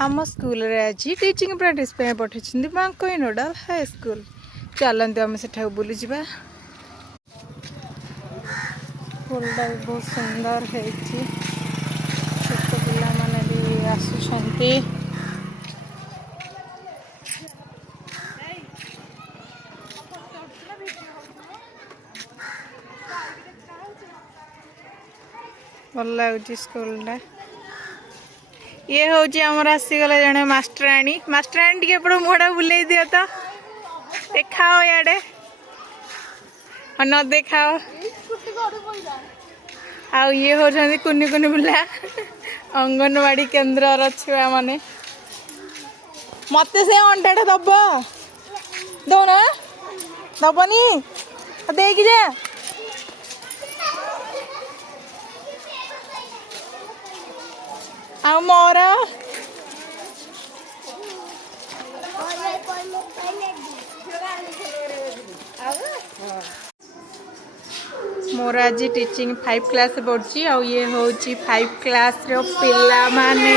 आम स्कूल रे आज टीचिंग प्रैक्टिस पठे बांकोई नोडाल हाई स्कूल चलते आम सेठा बुली जा स्कूलटा भी बहुत सुंदर है छोट पिला माने भी आसुछंती भल लगुच स्कूलटा ये हूँ आमर आसीगला जड़े मास्टराणी मास्टराणी टे मुहटा बुले दियो तो देखाओ याडे न देखाओ आउ ये होती कुनि कुनि बुला अंगनवाड़ी केन्द्र छुआ माने मत से अंडाटा दब दौन दबनी देख जा आ मोर मोर आज टीचिंग 5 क्लास पढ़ी आ ये हूँ 5 क्लास पिला माने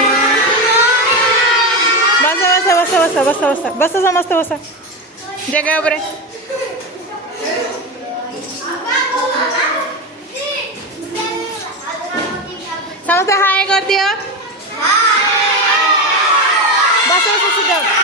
बस बस बस बस बस बस समस्त बस जगह पर समस्त हाय कर दियो बस बस